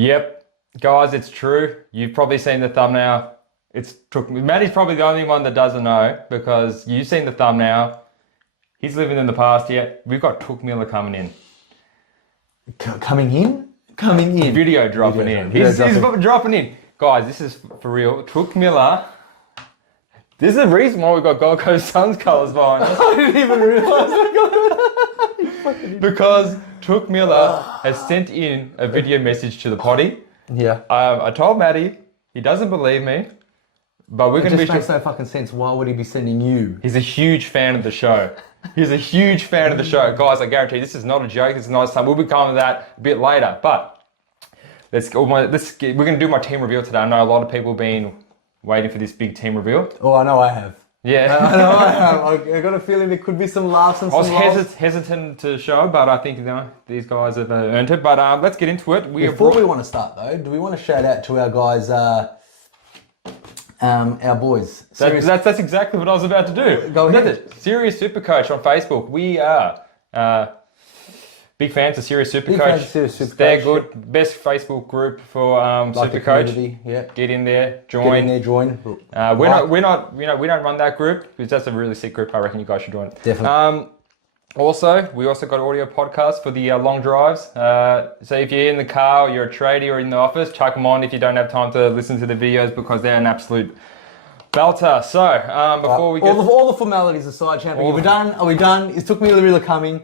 Yep, guys, it's true. You've probably seen the thumbnail. Matty's probably the only one that doesn't know because you've seen the thumbnail. He's living in the past yet. We've got Touk MILLER coming in. Coming in? Video dropping in. He's dropping in. Guys, this is for real. Touk MILLER. This is the reason why we got Gold Coast Suns colours behind us. I didn't even realise. Because Touk MILLER has sent in a video message to the potty. Yeah. I told Matty, he doesn't believe me, but we're going to be... It just makes no fucking sense. Why would he be sending you? He's a huge fan of the show. He's a huge fan of the show. Guys, I guarantee this is not a joke. This is not something. We'll be coming to that a bit later. But we're going to do my team reveal today. I know a lot of people have been waiting for this big team reveal. Oh, I know I have. Yeah. I know I have. I got a feeling there could be some laughs and some I was hesitant to show, but I think these guys have earned it. But let's get into it. Before we want to start though, do we want to shout out to our guys, our boys? That's exactly what I was about to do. Go ahead. Serious Supercoach on Facebook. We are big fans of Serious Supercoach. They're good. Yeah. Best Facebook group for Supercoach. Yeah. Get in there, join. We don't run that group because that's a really sick group. I reckon you guys should join it. Definitely. We also got audio podcasts for the long drives. So if you're in the car, or you're a tradie, or in the office, chuck them on if you don't have time to listen to the videos because they're an absolute belter. So before we get all the formalities aside, champion, are we done? Is Touk MILLER really coming?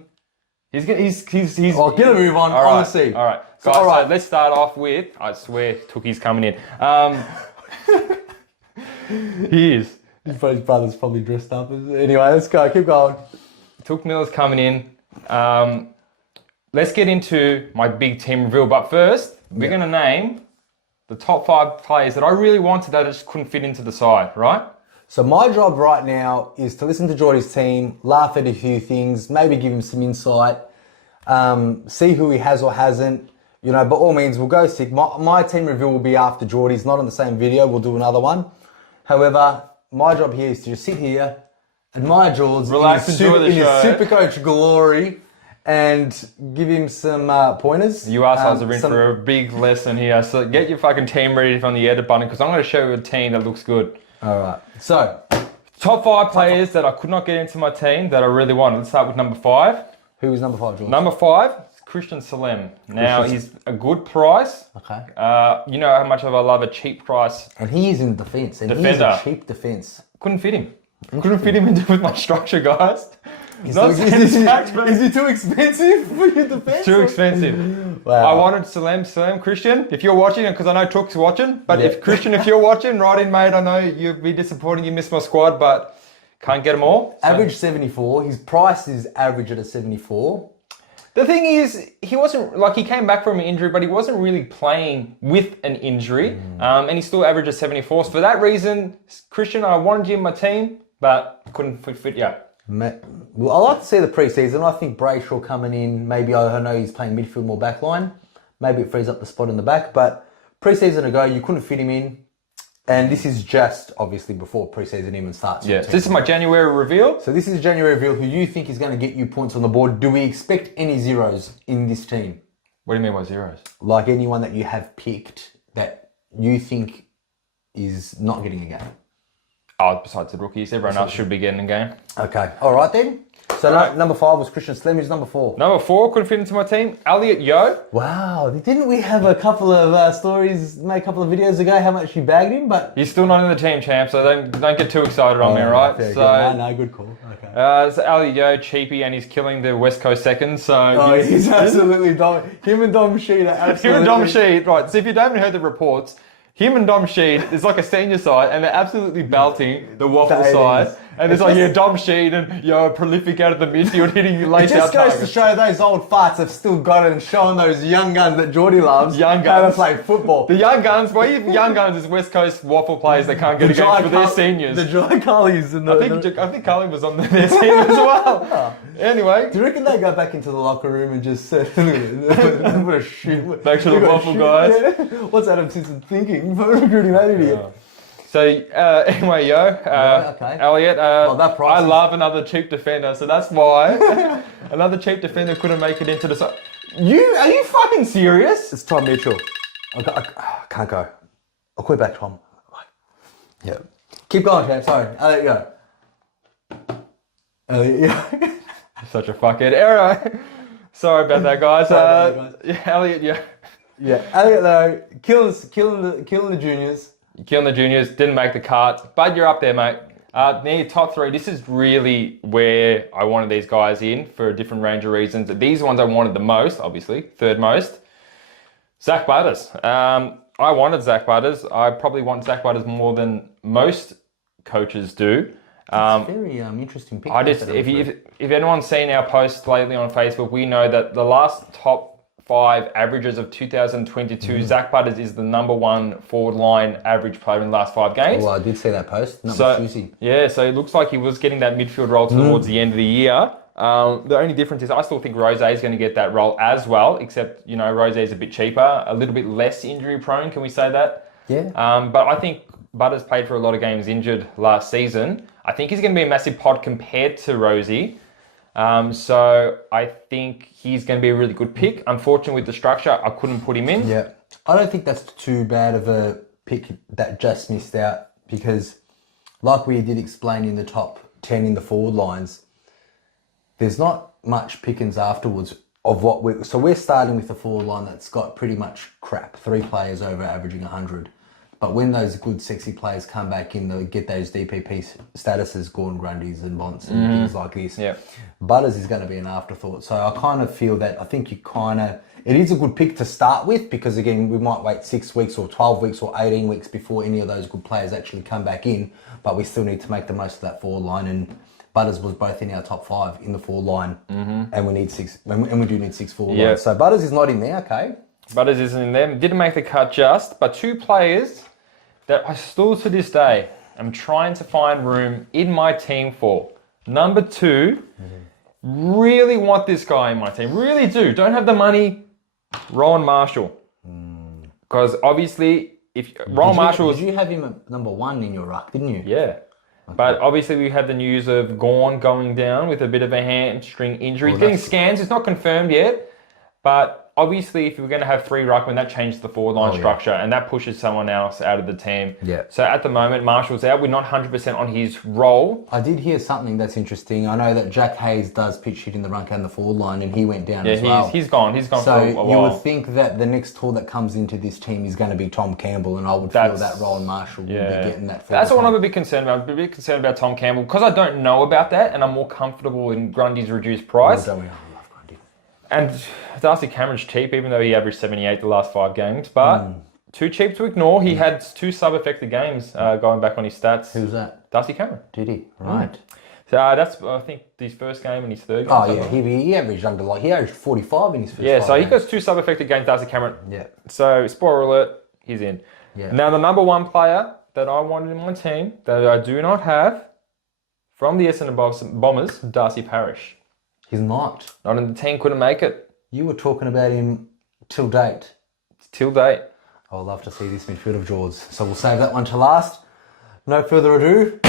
He's. Get a move on. All right. See. All right. Guys, so let's start off with. I swear, Tookie's coming in. He is. His brother's probably dressed up. Anyway, let's go. Keep going. Touk MILLER's coming in. Let's get into my big team reveal. But first, we're going to name the top 5 players that I really wanted that I just couldn't fit into the side, right? So my job right now is to listen to Jordy's team, laugh at a few things, maybe give him some insight, see who he has or hasn't. You know, by all means, we'll go sick. My team reveal will be after Jordy's, not on the same video. We'll do another one. However, my job here is to just sit here, admire Jords, relax, enjoy the show, his Supercoach glory, and give him some pointers. You assholes are in for a big lesson here. So get your fucking team ready on the edit button because I'm going to show you a team that looks good. All right. So, top 5 players that I could not get into my team that I really wanted. Let's start with number 5. Who is number 5, George? Number 5 is Christian Salem. Now, he's a good price. Okay. You know how much I love a cheap price. And he is in defence. And defender. He is a cheap defence. Couldn't fit him. Couldn't fit him with my structure, guys. Is he too expensive for your defence? Too expensive. Wow. I wanted Salem, Christian, if you're watching, because I know Took's watching, but if you're watching, right in, mate, I know you'd be disappointed you missed my squad, but can't get them all. So. Average 74. His price is average at a 74. The thing is, he came back from an injury, but he wasn't really playing with an injury, and he still averaged a 74. So for that reason, Christian, I wanted you in my team, but couldn't fit you. Well, I like to see the pre-season. I think Brayshaw coming in, maybe I know he's playing midfield more backline. Maybe it frees up the spot in the back. But pre-season ago, you couldn't fit him in. And this is just, obviously, before pre-season even starts. Yeah, so this is my January reveal. So this is January reveal. Who you think is going to get you points on the board. Do we expect any zeros in this team? What do you mean by zeros? Like anyone that you have picked that you think is not getting a game. Oh, besides the rookies, everyone else should be getting a game. Okay. All right, then. So number 5 was Christian Salem. Who's number 4? Number 4 couldn't fit into my team. Elliot Yeo. Wow. Didn't we have a couple of stories, made a couple of videos ago, how much you bagged him? But he's still not in the team, champ, so don't get too excited on me, right? No, good call. Okay. So Elliot Yeo, cheapy, and he's killing the West Coast seconds. So he's absolutely him and Dom Sheed are absolutely... Him and Dom Sheed, right. So if you haven't heard the reports, him and Dom Sheed is like a senior side, and they're absolutely belting the waffle side. And it's like, Dom Sheed and prolific out of the midfield, hitting you late out targets. It just goes to show those old farts have still got it and showing those young guns that Jordy loves how to play football. The young guns, young guns is West Coast waffle players that can't get a game for their seniors. The Jai Cullies. I think Cully was on their team as well. Anyway. Do you reckon they go back into the locker room and just say, what a shit. Back to the waffle guys. Yeah. What's Adam Simpson thinking for recruiting that idiot? So anyway, Elliot, I love another cheap defender, so that's why another cheap defender couldn't make it into the side. Are you fucking serious? It's Tom Mitchell. I can't go. I'll call you back, Tom. Yeah. Keep going, champ. Sorry. I'll let you go. Such a fuckhead. Alright. Sorry about that, guys. Yeah, Elliot, yeah. Yeah, Elliot though, killing the juniors. Killing the juniors, didn't make the cut, but you're up there, mate. Now your top three, this is really where I wanted these guys in for a different range of reasons. These ones I wanted the most, obviously, third most. Zach Butters. I wanted Zach Butters. I probably want Zach Butters more than most coaches do. It's a very interesting pick. If anyone's seen our posts lately on Facebook, we know that the last top 5 averages of 2022, Zach Butters is the number 1 forward line average player in the last 5 games. Well, I did see that post. So it looks like he was getting that midfield role towards the end of the year. The only difference is I still think Rose is going to get that role as well, except, Rose is a bit cheaper, a little bit less injury prone, can we say that? Yeah. But I think Butters played for a lot of games injured last season. I think he's going to be a massive pod compared to Rosie. So I think he's going to be a really good pick. Unfortunately, with the structure, I couldn't put him in. Yeah. I don't think that's too bad of a pick that just missed out because, like we did explain in the top 10 in the forward lines, there's not much pickings afterwards of what we're... So we're starting with a forward line that's got pretty much crap. 3 players over averaging 100. But when those good, sexy players come back in, they'll get those DPP statuses, Gordon Grundys and Bonts and things like this. Yeah. Butters is going to be an afterthought. So I kind of feel that I think it is a good pick to start with because, again, we might wait 6 weeks or 12 weeks or 18 weeks before any of those good players actually come back in. But we still need to make the most of that forward line. And Butters was both in our top 5 in the forward line. And we need 6, and we do need 6 forward lines. So Butters is not in there, okay? Butters isn't in there. Didn't make the cut just, but 2 players that I still to this day am trying to find room in my team for. Number 2, really want this guy in my team. Really do. Don't have the money. Rowan Marshall. Because obviously, if Rowan Marshall... Did you have him at number 1 in your ruck, didn't you? Yeah. Okay. But obviously we had the news of Gawn going down with a bit of a hamstring injury. He's getting scans. It's not confirmed yet. But obviously, if we're going to have 3 ruckmen, that changes the forward line structure and that pushes someone else out of the team. Yeah. So at the moment, Marshall's out. We're not 100% on his role. I did hear something that's interesting. I know that Jack Hayes does pitch hit in the ruck and the forward line and he went down as well. He's gone. He's gone for a while. So you would think that the next tall that comes into this team is going to be Tom Campbell and I would feel that Rowan Marshall will be getting that forward. That's what I'm a bit concerned about. I'm a bit concerned about Tom Campbell because I don't know about that and I'm more comfortable in Grundy's reduced price. And Darcy Cameron's cheap, even though he averaged 78 the last 5 games. But too cheap to ignore. He had 2 sub-affected games going back on his stats. Who's that? Darcy Cameron. Did he? Right. So that's, I think, his first game and his third game. Oh, yeah. He averaged he averaged 45 in his first 5 so he games. got 2 sub-affected games, Darcy Cameron. Yeah. So, spoiler alert, he's in. Yeah. Now, the number 1 player that I wanted in my team that I do not have from the Essendon Bombers, Darcy Parish. He's not. Not in the team, couldn't make it. You were talking about him till date. Till date. I would love to see this midfield of George. So we'll save that one to last. No further ado.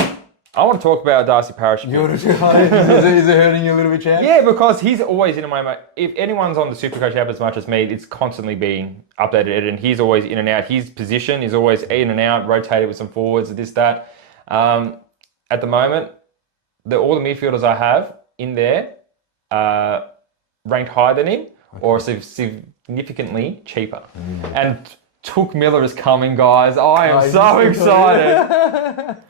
I want to talk about Darcy Parish. Is it hurting you a little bit, Chad? Yeah, because he's always in my... If anyone's on the Supercoach app as much as me, it's constantly being updated and he's always in and out. His position is always in and out, rotated with some forwards, this, that. At the moment, all the midfielders I have in there ranked higher than him or significantly cheaper. And Touk Miller is coming, guys. I am so excited.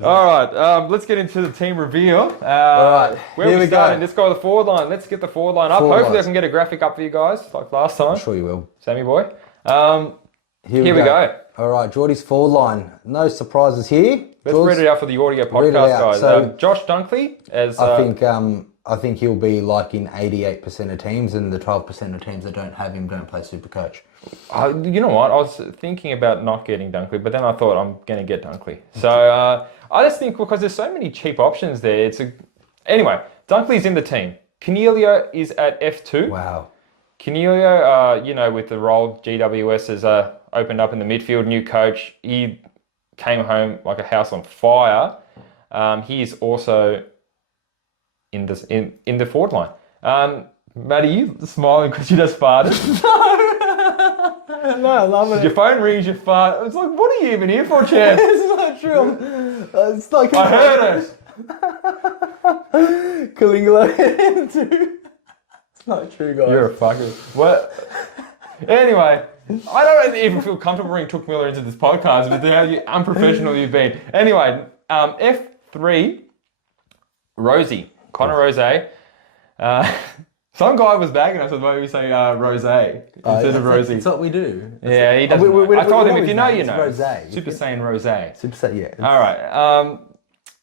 All right, let's get into the team reveal. All right, where are we starting? Let's go with the forward line. Let's get the forward line up. Hopefully I can get a graphic up for you guys like last time. I'm sure you will. Sammy boy. Here we go. All right, Jordy's forward line. No surprises here. Let's read it out for the audio podcast, guys. So, Josh Dunkley, as I think he'll be like in 88% of teams, and the 12% of teams that don't have him don't play Supercoach. You know what? I was thinking about not getting Dunkley, but then I thought I'm going to get Dunkley. So I just think because there's so many cheap options there. Anyway, Dunkley's in the team. Cornelio is at F2. Wow. Cornelio, with the role GWS has opened up in the midfield, new coach. He came home like a house on fire. He is also in the forward line. Maddie, you smiling because you just farted? No, I love it. Your phone rings, you fart. It's like, what are you even here for, champ? It's not true. It's like I heard it. Kalingalo too. It's not true, guys. You're a fucker. What? Anyway, I don't even feel comfortable bringing Touk MILLER into this podcast, but how unprofessional you've been. Anyway, F3, Rosie, Connor Rose. Some guy was bagging us with why we say Rose instead of Rosie. It's what we do. Yeah, he doesn't know. I told him, if you know, you know. Rose. Super Saiyan Rose. Super Saiyan, yeah. All right.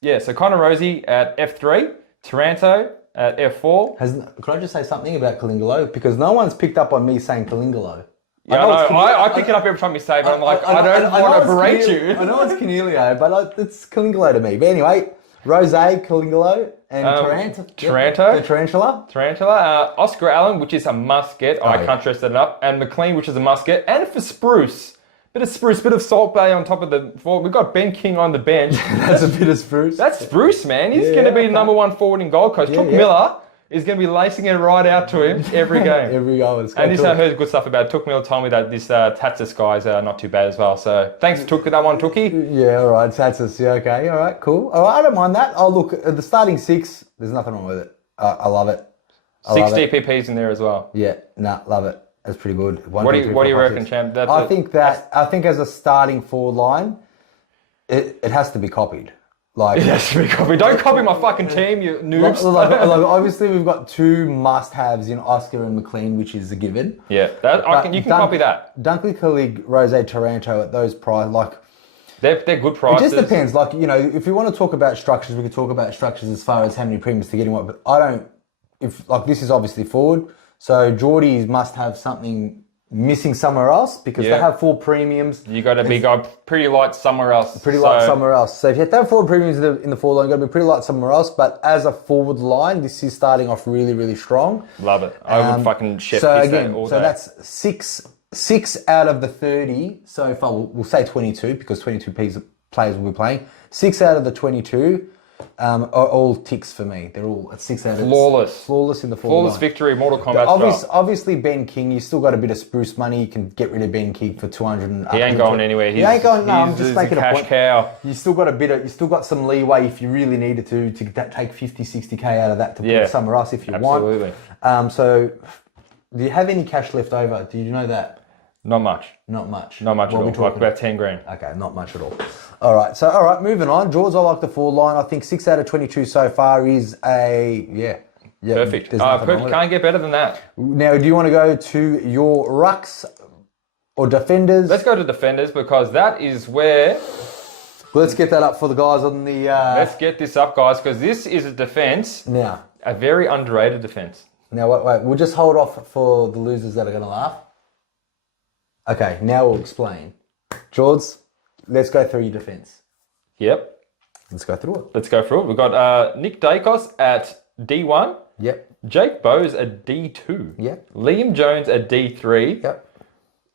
Yeah, so Connor Rosie at F3, Taranto at F4. Could I just say something about Kalingalo? Because no one's picked up on me saying Kalingalo. Yeah, I pick it up every time you say it, but I'm like, I don't want to berate you. I know it's Cornelio, but it's Kalingalo to me. But anyway, Rose, Kalingalo, and Taranto. The Tarantula. Oscar Allen, which is a must get. I can't stress that enough. And McLean, which is a must get. And for Spruce, bit of Spruce, bit of Salt Bay on top of the forward. We've got Ben King on the bench. That's a bit of Spruce. That's Spruce, man. He's going to be number one forward in Gold Coast. Touk MILLER is going to be lacing it right out to him every game. Every goal. And this I heard good stuff about Touk MILLER. Told me that this Tatsis guy's not too bad as well. So thanks, Touk, for that one, Tookie. Yeah, all right. Tatsis. Yeah, okay. All right, cool. All right, I don't mind that. Oh, look, the starting six, there's nothing wrong with it. I love it. 6 DPPs in there as well. Yeah, love it. That's pretty good. What do you reckon, champ? I think as a starting forward line, it has to be copied. Like, it has to be copied. Don't copy my fucking team, you noobs. Like, obviously, we've got two must-haves in Oscar and McLean, which is a given. Yeah, you can copy that. Dunkley, Colleague, Rose, Taranto at those prices, like they're good prices. It just depends. Like, you know, if you want to talk about structures, we could talk about structures as far as how many premiums to get in what. But I don't. If like this is obviously forward. So Jordy must have something missing somewhere else because they have 4 premiums. You got to be pretty light somewhere else. Somewhere else. So if you have to have 4 premiums in the forward line, you've got to be pretty light somewhere else. But as a forward line, this is starting off really, really strong. Love it. I would fucking chef that all day. So that's six out of the 30 so far. We'll say 22 because 22 players will be playing. 6 out of the 22. Are all ticks for me. They're all at 6 out of flawless in the forward flawless line. Victory, Mortal Kombat. Obviously, Ben King. You still got a bit of Spruce money. You can get rid of Ben King for 200. He ain't going anywhere. He ain't going. No, I'm just making a point. Cow. You still got you still got some leeway if you really needed to take 50, 60k out of that to put it somewhere else if you want. Absolutely. So, do you have any cash left over? Do you know that? Not much. Not much. Not much at all. Like about 10 grand. Okay, not much at all. All right, moving on. George, I like the forward line. I think 6 out of 22 so far is perfect. Can't get better than that. Now, do you want to go to your rucks or defenders? Let's go to defenders because that is where... Let's get that up for the guys on the... Let's get this up, guys, because this is a defence. Now. A very underrated defence. Now, wait. We'll just hold off for the losers that are going to laugh. Okay, now we'll explain. George, let's go through your defence. Yep. Let's go through it. We've got Nick Dacos at D1. Yep. Jake Bowes at D2. Yep. Liam Jones at D3. Yep.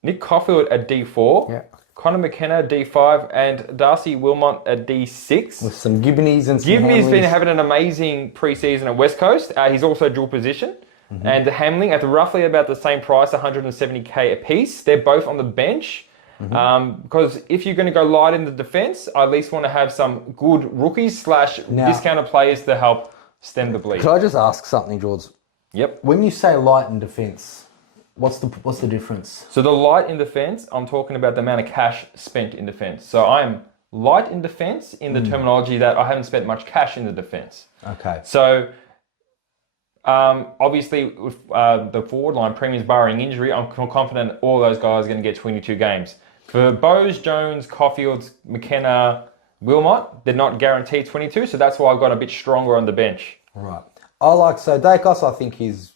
Nick Caulfield at D4. Yep. Connor McKenna D5 and Darcy Wilmot at D6. With some Gibneys and some Gibney's Hamleys. been having an amazing pre-season at West Coast. He's also dual position. Mm-hmm. And Hamling at roughly about the same price, 170k a piece. They're both on the bench. Mm-hmm. Because if you're going to go light in the defence, I at least want to have some good rookies / discounted players to help stem the bleed. Can I just ask something, George? Yep. When you say light in defence, what's the difference? So the light in defence, I'm talking about the amount of cash spent in defence. So I'm light in defence in the terminology that I haven't spent much cash in the defence. Okay. So... obviously, with the forward line premiums barring injury, I'm confident all those guys are going to get 22 games. For Bowes, Jones, Caulfield, McKenna, Wilmot, they're not guaranteed 22, so that's why I've got a bit stronger on the bench. Right. Dacos, I think he's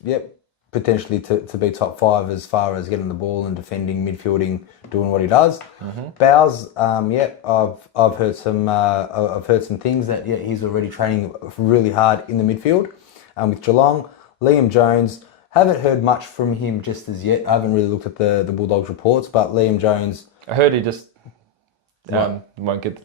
potentially to be top 5 as far as getting the ball and defending, midfielding, doing what he does. Mm-hmm. Bowes, I've heard some things that he's already training really hard in the midfield. With Geelong, Liam Jones, haven't heard much from him just as yet. I haven't really looked at the Bulldogs reports, but Liam Jones... I heard he just won't get...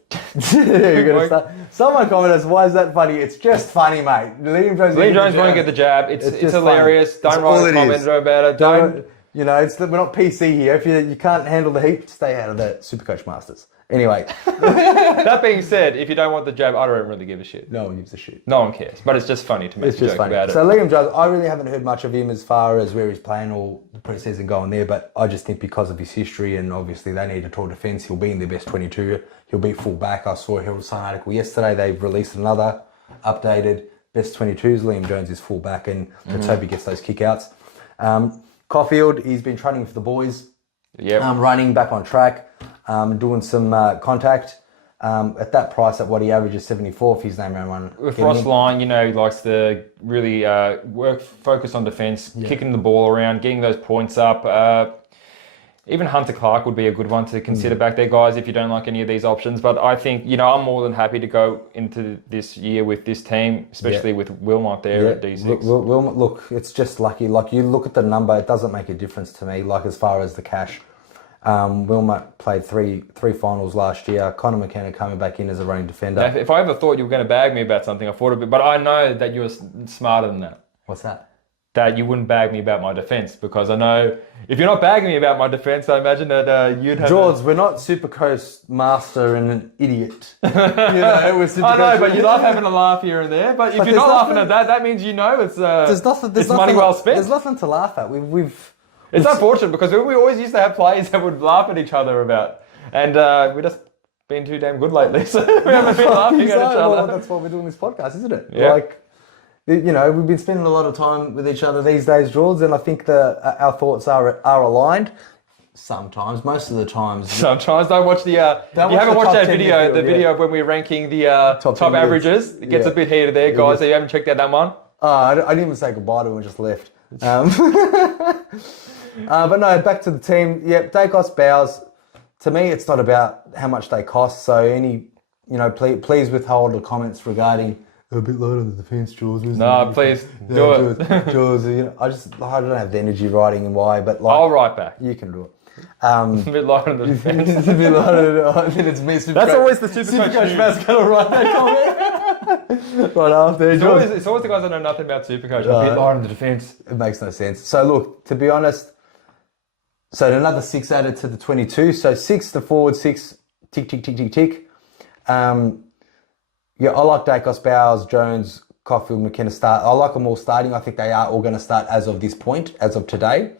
You're gonna start. Someone commented, why is that funny? It's just funny, mate. Liam Jones won't get the jab. It's hilarious. Funny. Don't write a comment about it. You know, we're not PC here. If you can't handle the heat, stay out of the Supercoach Masters. Anyway. That being said, if you don't want the jab, I don't really give a shit. No one gives a shit. No one cares. But it's just funny to make a joke about it. So Liam Jones, I really haven't heard much of him as far as where he's playing or the preseason going there, but I just think because of his history and obviously they need a tall defence, he'll be in their best 22. He'll be full back. I saw a Herald Sun article yesterday. They've released another updated best 22s. Liam Jones is full back and let's hope he gets those kickouts. Caulfield, he's been training with the boys. Yep. Running back on track, doing some contact. At that price, at what he averages 74, if his name around one. With Ross Lyon, you know, he likes to really focus on defence, kicking the ball around, getting those points up. Even Hunter Clark would be a good one to consider back there, guys, if you don't like any of these options. But I think, you know, I'm more than happy to go into this year with this team, especially with Wilmot there at D6. Wilmot, look, it's just lucky. Like, you look at the number, it doesn't make a difference to me, like, as far as the cash. Wilmot played three finals last year. Connor McKenna coming back in as a running defender. Now, if I ever thought you were going to bag me about something, I thought a bit, but I know that you're smarter than that. What's that? That you wouldn't bag me about my defence, because I know if you're not bagging me about my defence, I imagine that you'd have. George, we're not Supercoach Master and an idiot. You know, we're Supercoach. I know, but you love having a laugh here and there. But if you're not laughing at that, that means you know it's money well spent. There's nothing to laugh at. It's unfortunate because we always used to have players that would laugh at each other about, and we've just been too damn good lately, so we haven't been laughing at each other. Well, that's why we're doing this podcast, isn't it? Yeah. Like, you know, we've been spending a lot of time with each other these days, George, and I think our thoughts are aligned. Sometimes, most of the times. Sometimes don't watch the. If you haven't watched that video, the video of when we're ranking the top averages, it gets a bit heated there, guys. So you haven't checked out that one. I didn't even say goodbye to him and just left. But no, back to the team. Yep, Dacos Bowers. To me, it's not about how much they cost. So please withhold the comments regarding a bit low on the defence, Jaws. No, please do it. Jaws, I don't have the energy writing and why, but like I'll write back. You can do it. A bit low on the defence. It's a bit low. I think it's me. That's always the Supercoach Matt's going to write that comment. Right after. It's always the guys that know nothing about Supercoach. A bit low on the defence. It makes no sense. So look, to be honest. So another 6 added to the 22. So 6 to forward, 6, tick. Yeah, I like Dacos, Bowers, Jones, Caulfield, McKenna start. I like them all starting. I think they are all going to start as of this point, as of today.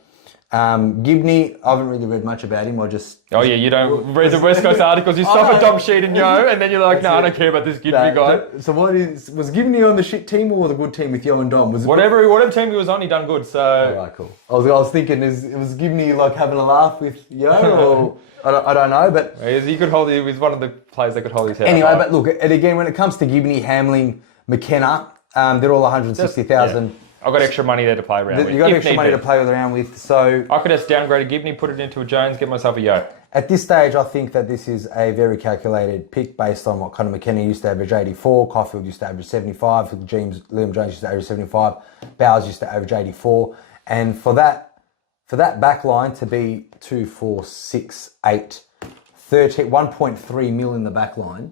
Gibney, I haven't really read much about him. Oh yeah, you don't read the West Coast articles. You stop at Dom Sheet and Yo, and then you're like, no, I don't care about this Gibney guy. So was Gibney on the shit team or the good team with Yo and Dom? Whatever team he was on, he done good. So alright, cool. I was thinking, was Gibney like having a laugh with Yo or I don't know, but he could hold. He was one of the players that could hold his head. Anyway, but look, and again, when it comes to Gibney, Hamling, McKenna, they're all 160,000. Yeah. I've got extra money there to play around with. You've got extra money to play around with, so I could just downgrade a Gibney, put it into a Jones, get myself a Yo. At this stage, I think that this is a very calculated pick based on what Connor McKenna used to average 84, Caulfield used to average 75, Liam Jones used to average 75, Bowers used to average 84, and for that back line to be 2, 4, 6, 8, 13, 1.3 mil in the back line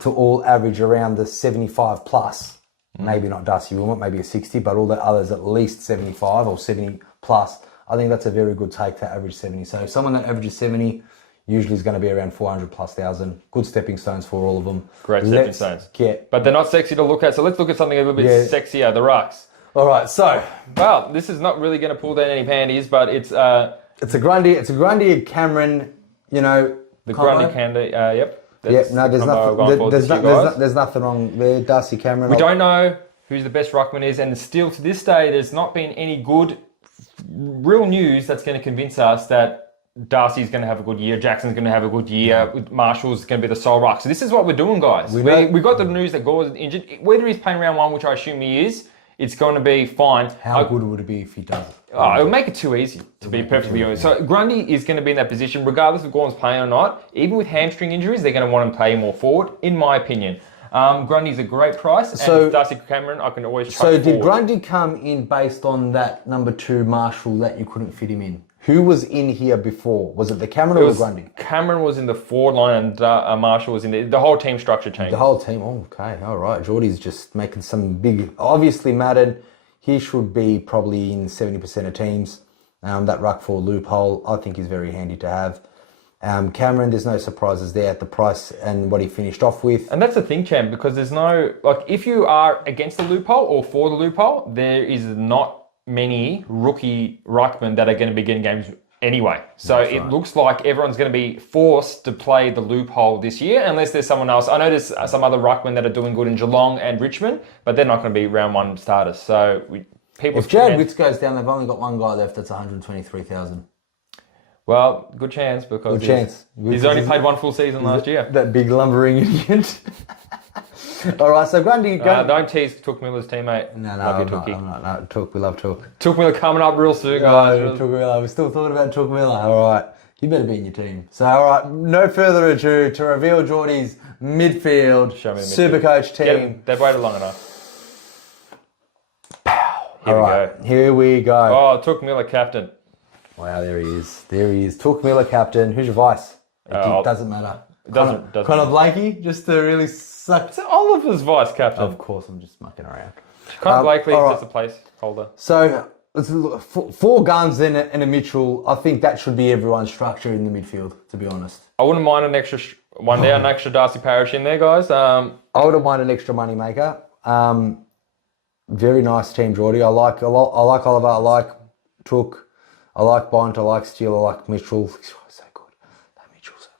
to all average around the 75 plus. Maybe not Darcy Wilmot, maybe a 60, but all the others at least 75 or 70 plus. I think that's a very good take to average 70. So someone that averages 70 usually is going to be around 400 plus thousand. Good stepping stones for all of them. Great stepping stones. But they're not sexy to look at. So let's look at something a little bit sexier, the Rucks. All right, so. Well, this is not really going to pull down any panties, but it's a Grundy Cameron, The Grundy Candy, yep. There's nothing wrong there. Darcy Cameron. We don't know who the best ruckman is, and still to this day, there's not been any good, real news that's going to convince us that Darcy's going to have a good year, Jackson's going to have a good year, Marshall's going to be the sole ruck. So this is what we're doing, guys. We got the news that Gore's injured. Whether he's playing round one, which I assume he is, it's going to be fine. How good would it be if he does it? It'll make it too easy, to be perfectly honest. So Grundy is going to be in that position, regardless if Gordon's playing or not. Even with hamstring injuries, they're going to want him to play more forward, in my opinion. Grundy's a great price, and with Darcy Cameron, I can always trust So did forward. Grundy come in based on that number 2 Marshall that you couldn't fit him in? Who was in here before? Was it the Cameron or the Grundy? Cameron was in the forward line and Marshall was in the whole team structure changed. The whole team, okay, all right. Jordy's just making some big, obviously Madden, he should be probably in 70% of teams. That ruck for loophole, I think, is very handy to have. Cameron, there's no surprises there at the price and what he finished off with. And that's the thing, champ, because there's no, like, if you are against the loophole or for the loophole, there is not many rookie ruckmen that are going to be getting games anyway. So That's it right. looks like everyone's going to be forced to play the loophole this year, unless there's someone else. I know there's some other ruckmen that are doing good in Geelong and Richmond, but they're not going to be round one starters. So If Jared Witts goes down, they've only got one guy left that's 123,000. Well, good chance because he's only played one full season last year. That big lumbering idiot. All right, so Grundy... Don't tease Touk Miller's teammate. No, Love you, I'm not. No, Touk, we love Touk. Touk Miller coming up real soon, guys. Touk Miller, we're still talking about Touk Miller. All right, he better be in your team. So, all right, no further ado, to reveal Jordy's midfield, Show me the midfield. Supercoach team. Yeah, they've waited long enough. Here we go. Oh, Touk Miller, captain. Wow, there he is. Touk Miller, captain. Who's your vice? It doesn't matter. Doesn't. Connor Blakey, just to really suck. It's Oliver's vice captain. Of course, I'm just mucking around. Connor Blakely all is just a placeholder. So, let's look, four guns and a Mitchell. I think that should be everyone's structure in the midfield, to be honest. I wouldn't mind an extra one there, an extra Darcy Parish in there, guys. I wouldn't mind an extra money maker. Very nice team, Jordy. I like Oliver. I like Touk. I like Bont. I like Steele. I like Mitchell. So good. That Mitchell's so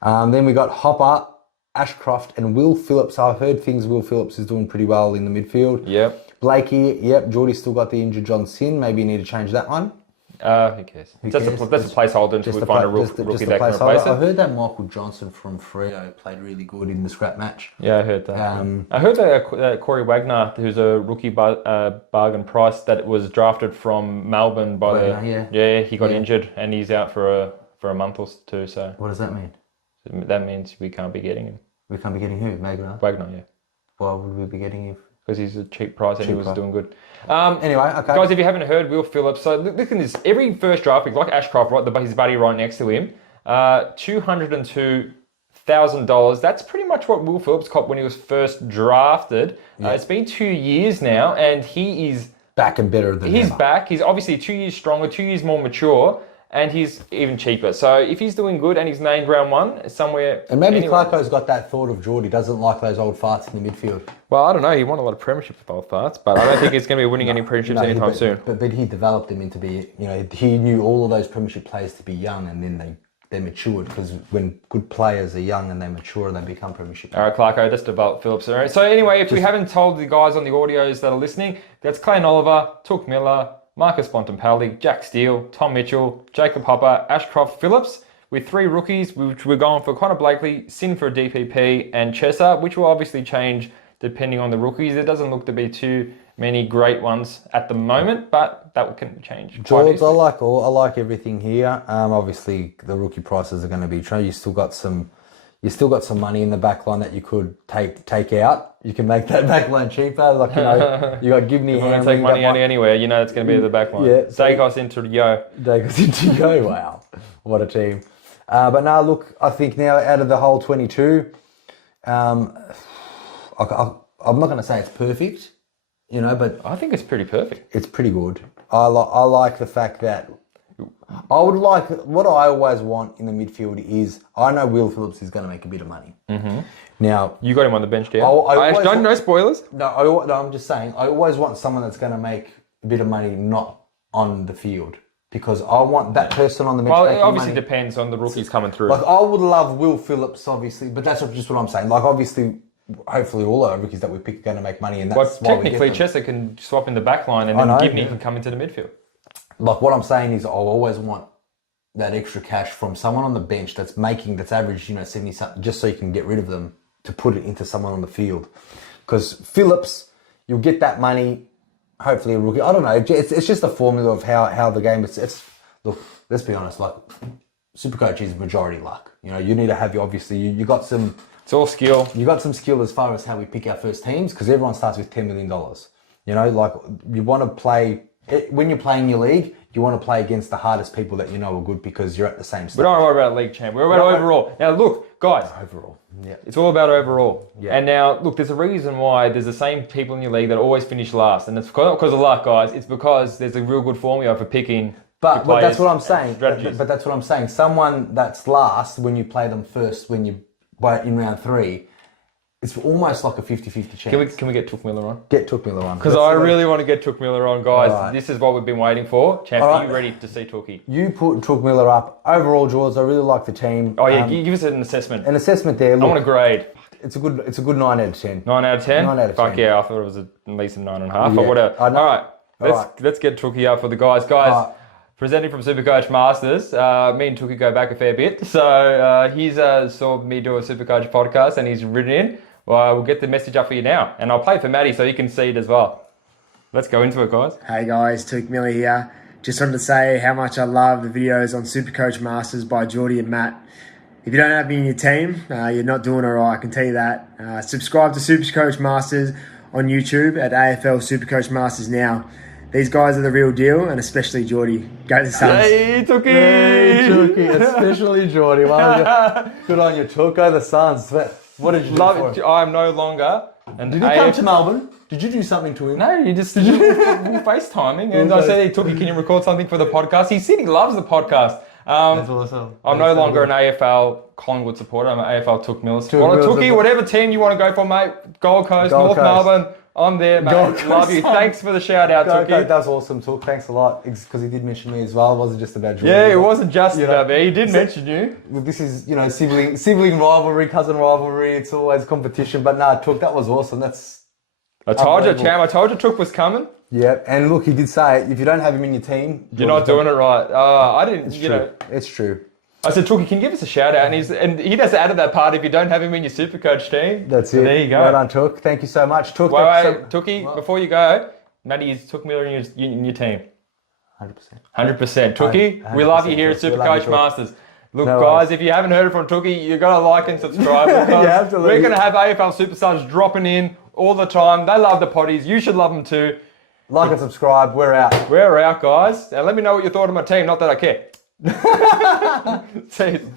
good. Then we got Hopper, Ashcroft, and Will Phillips. I've heard things Will Phillips is doing pretty well in the midfield. Yep. Blakey, yep. Jordy's still got the injured John Sin. Maybe you need to change that one. Who cares? That's a placeholder until we find a rookie that can replace it. I heard that Michael Johnson from Freo played really good in the scrap match. Yeah, I heard that. I heard that Corey Wagner, who's a rookie bargain price, that was drafted from Melbourne by he got injured and he's out for a month or two. So what does that mean? That means we can't be getting him. We can't be getting who? Wagner, yeah. Why would we be getting him? Because he's a cheap price and he was doing good. Anyway, okay. Guys, if you haven't heard, Will Phillips, so look at this. Every first draft pick, like Ashcroft, right, his buddy right next to him, $202,000. That's pretty much what Will Phillips copped when he was first drafted. It's been 2 years now, and he is... back and better than He's ever. back. He's obviously 2 years stronger, 2 years more mature, and he's even cheaper. So if he's doing good and he's named round one somewhere... And maybe Clarko's got that thought of Jordy, doesn't like those old farts in the midfield. Well, I don't know. He won a lot of premierships with both parts, but I don't think he's going to be winning any premierships anytime soon. But he developed them into be, he knew all of those premiership players to be young, and then they matured, because when good players are young and they mature, they become premiership. All right, Clarko, that's about Phillips. All right. So anyway, if we haven't told the guys on the audios that are listening, that's Clayton Oliver, Touk Miller, Marcus Bontempelli, Jack Steele, Tom Mitchell, Jacob Hopper, Ashcroft Phillips, with 3 rookies, which we're going for Connor Blakely, Sin for a DPP, and Chesser, which will obviously change depending on the rookies. There doesn't look to be too many great ones at the moment, but that can change. George, I like everything here. Obviously, the rookie prices are going to be true. You still got some money in the back line that you could take out. You can make that back line cheaper. Like, you got Gibney. We're going to take money anywhere. It's going to be the back line. Yeah, Dacos into Yo. Dacos into Yo. Wow, what a team. But now, look, I think now out of the whole 22, I'm not going to say it's perfect, but I think it's pretty perfect. It's pretty good. I like the fact that I would like, what I always want in the midfield is, I know Will Phillips is going to make a bit of money. Mm-hmm. Now, you got him on the bench, yeah? No spoilers. No, I'm just saying, I always want someone that's going to make a bit of money not on the field, because I want that person on the bench. Well, it obviously depends on the rookies coming through. Like, I would love Will Phillips, obviously, but that's just what I'm saying. Like, obviously, hopefully all our rookies that we pick are going to make money, and that's why technically Chesser can swap in the back line, and then Gibney can come into the midfield. Like, what I'm saying is, I'll always want that extra cash from someone on the bench that's average, 70 something, just so you can get rid of them to put it into someone on the field. Because Phillips, you'll get that money, hopefully a rookie. I don't know. It's just a formula of how the game. It's look. Let's be honest. Like, Supercoach is majority luck. You need to have you got some. It's all skill. You got some skill as far as how we pick our first teams, because everyone starts with $10 million. Like, you want to play. When you're playing your league, you want to play against the hardest people that are good, because you're at the same stage. We don't worry about league champ. We're about overall. Now, look, guys. Overall. Yeah. It's all about overall. Yeah. And now, look, there's a reason why there's the same people in your league that always finish last. And it's because of luck, guys. It's because there's a real good formula for picking But that's players what I'm and saying. strategies. But that's what I'm saying. Someone that's last when you play them first, in round 3, it's almost like a 50-50 chance. Can we get Touk MILLER on? Get Touk MILLER on. Because I really want to get Touk MILLER on, guys. Alright. This is what we've been waiting for. Champ, Alright. are you ready to see Tookie? You put Touk MILLER up. Overall, George, I really like the team. Oh yeah, give us an assessment. An assessment there. I Look, want a grade. it's a good 9 out of 10. 9 out of 10? 9 out of Fuck 10. yeah, I thought it was at least a 9.5 Yeah, or whatever. I know. Alright, let's get Tookie up for the guys. Guys, Alright. presenting from Supercoach Masters, me and Tookie go back a fair bit. So he's saw me do a Supercoach podcast and he's written in. Well, we'll get the message up for you now. And I'll play it for Maddie so you can see it as well. Let's go into it, guys. Hey guys, Touk MILLER here. Just wanted to say how much I love the videos on Supercoach Masters by Jordy and Matt. If you don't have me in your team, you're not doing it right, I can tell you that. Subscribe to Supercoach Masters on YouTube at AFL Supercoach Masters now. These guys are the real deal, and especially Jordy. Go the Suns. Hey, Tookie! Hey, Tookie, especially Jordy. Good on you, Touk. Go the Suns. What did you do for him? I'm no longer an Did he come to Melbourne? Did you do something to him? No, you just we were FaceTiming, and I said, "Hey, Tookie, can you record something for the podcast?" He said he loves the podcast. That's awesome. I'm no longer an AFL Collingwood supporter. I'm an AFL Touk MILLER supporter. Tookie, whatever team you want to go for, mate. Gold Coast, North Melbourne. I'm there, mate. Gold Coast. Love you. Thanks for the shout out, Tookie. That's awesome, Touk. Thanks a lot. Because he did mention me as well. It wasn't just about Jordy. Yeah, it wasn't just about me. He did mention you. This is, sibling rivalry, cousin rivalry. It's always competition. But nah, Touk, that was awesome. I told you, champ. I told you Touk was coming. Yeah, and look, he did say, if you don't have him in your team, You're not doing it right. I didn't, It's true. I said, Tookie, can you give us a shout out? And he just added that part if you don't have him in your Supercoach team. That's so it. there you go. Well done, Touk. Thank you so much. Touk, Wait, Tookie, before you go, Maddie, is Touk MILLER in your team? 100%. 100%. Tookie, we love you here at 100%. We love you, Supercoach Masters. Look, No guys, worries. if you haven't heard it from Tookie, you've got to like and subscribe. Because absolutely. we're going to have AFL Superstars dropping in all the time. They love the potties. You should love them too. Like and subscribe. We're out. We're out, guys. And let me know what you thought of my team. Not that I care. See you.